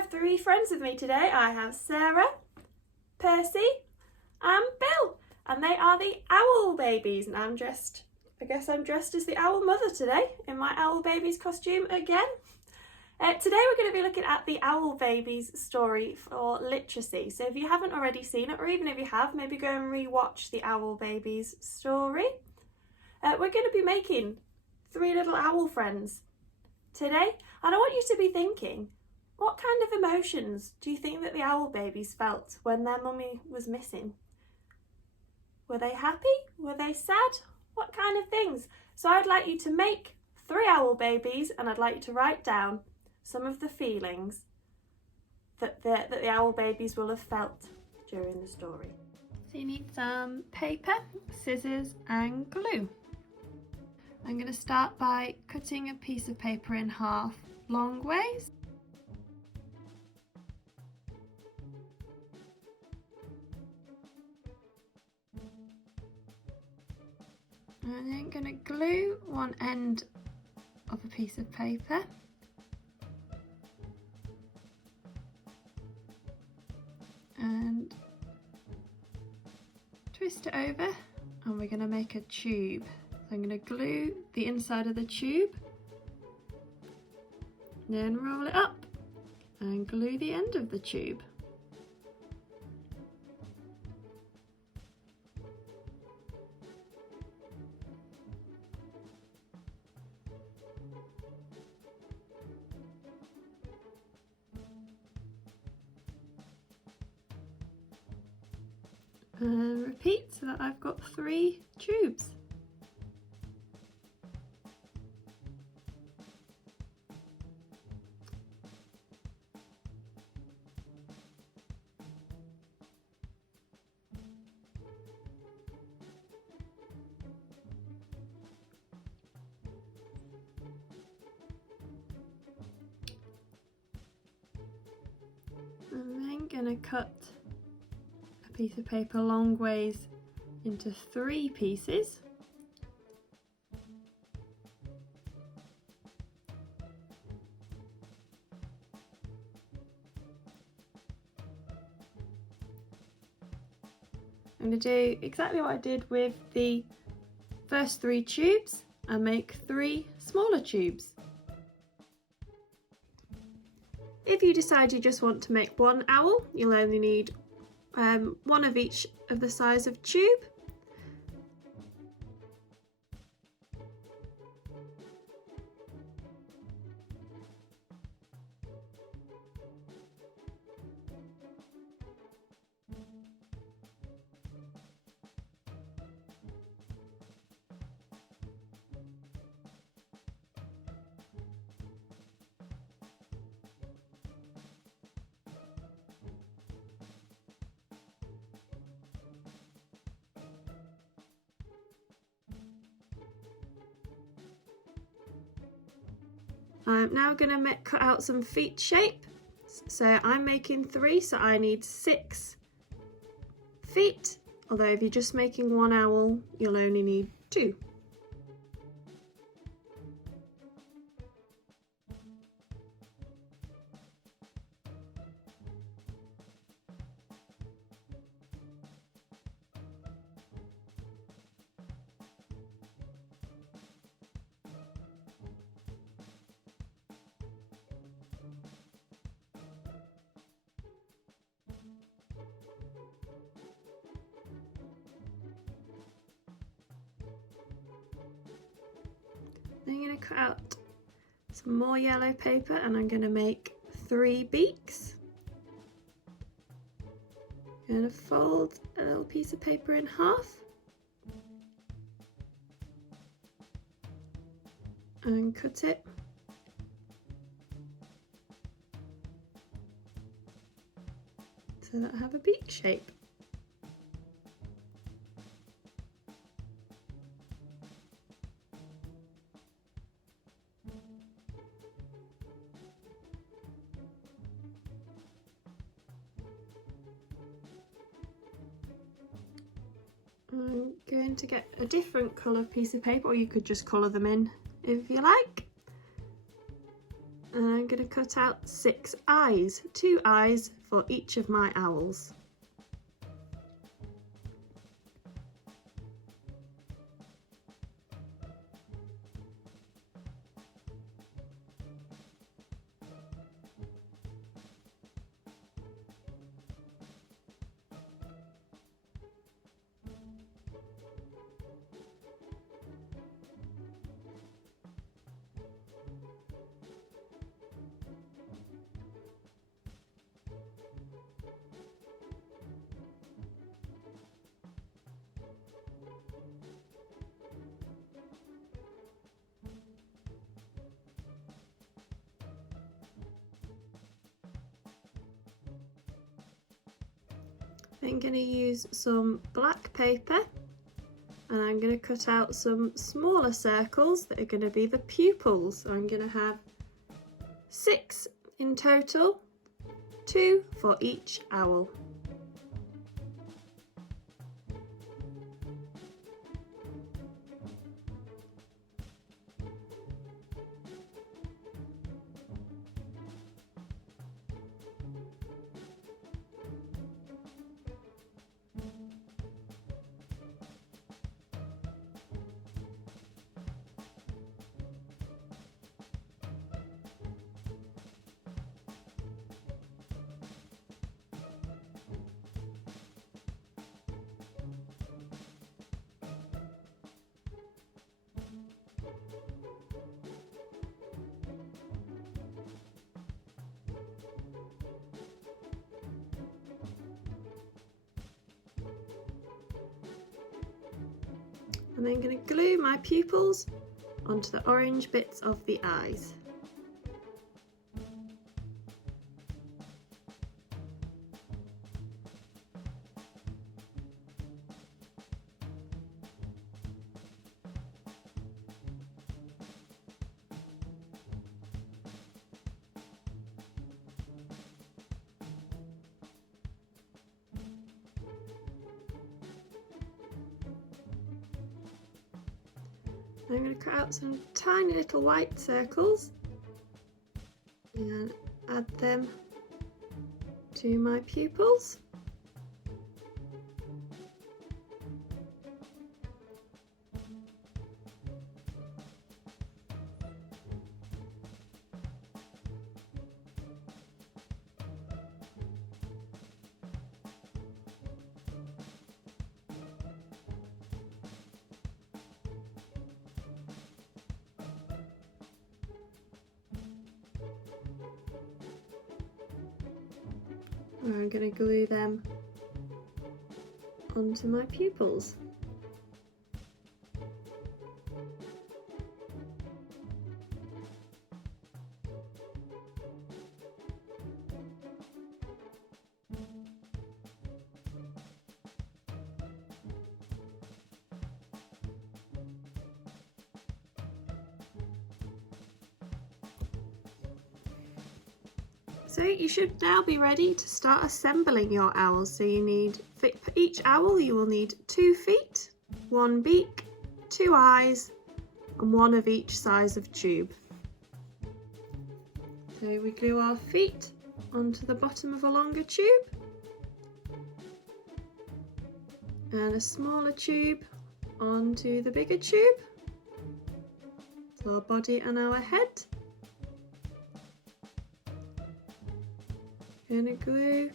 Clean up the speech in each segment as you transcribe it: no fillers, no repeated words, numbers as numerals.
have three friends with me today. I have Sarah, Percy and Bill, and they are the owl babies, and I guess I'm dressed as the owl mother today in my owl babies costume again. Today we're going to be looking at the Owl Babies story for literacy. So if you haven't already seen it, or even if you have, maybe go and re-watch the Owl Babies story. We're going to be making three little owl friends today, and I want you to be thinking, what kind of emotions do you think that the owl babies felt when their mummy was missing? Were they happy? Were they sad? What kind of things? So I'd like you to make three owl babies, and I'd like you to write down some of the feelings that the owl babies will have felt during the story. So you need some paper, scissors and glue. I'm going to start by cutting a piece of paper in half long ways. And then going to glue one end of a piece of paper and twist it over, and we're going to make a tube. So I'm going to glue the inside of the tube, then roll it up and glue the end of the tube. And repeat so that I've got three tubes. And then gonna cut piece of paper long ways into three pieces. I'm going to do exactly what I did with the first three tubes and make three smaller tubes. If you decide you just want to make one owl, you'll only need one of each of the size of tube. I'm now going to cut out some feet shape. So I'm making three, so I need 6 feet. Although if you're just making one owl, you'll only need 2. I'm going to cut out some more yellow paper, and I'm going to make 3 beaks. I'm going to fold a little piece of paper in half and cut it so that I have a beak shape. I'm going to get a different colour piece of paper, or you could just colour them in if you like. And I'm going to cut out 6 eyes, 2 eyes for each of my owls. I'm going to use some black paper and I'm going to cut out some smaller circles that are going to be the pupils. So I'm going to have 6 in total, 2 for each owl. And I'm going to glue my pupils onto the orange bits of the eyes. I'm going to cut out some tiny little white circles and add them to my pupils. I'm going to glue them onto my pupils. So you should now be ready to start assembling your owls. So you need, for each owl you will need 2 feet, 1 beak, 2 eyes and 1 of each size of tube. So we glue our feet onto the bottom of a longer tube and a smaller tube onto the bigger tube. So our body and our head. Going to glue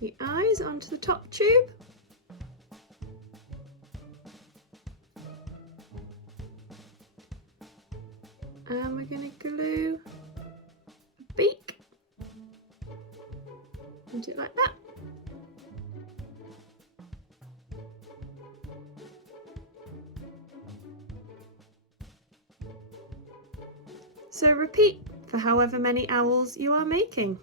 the eyes onto the top tube. And we're going to glue a beak onto it like that. So repeat for however many owls you are making.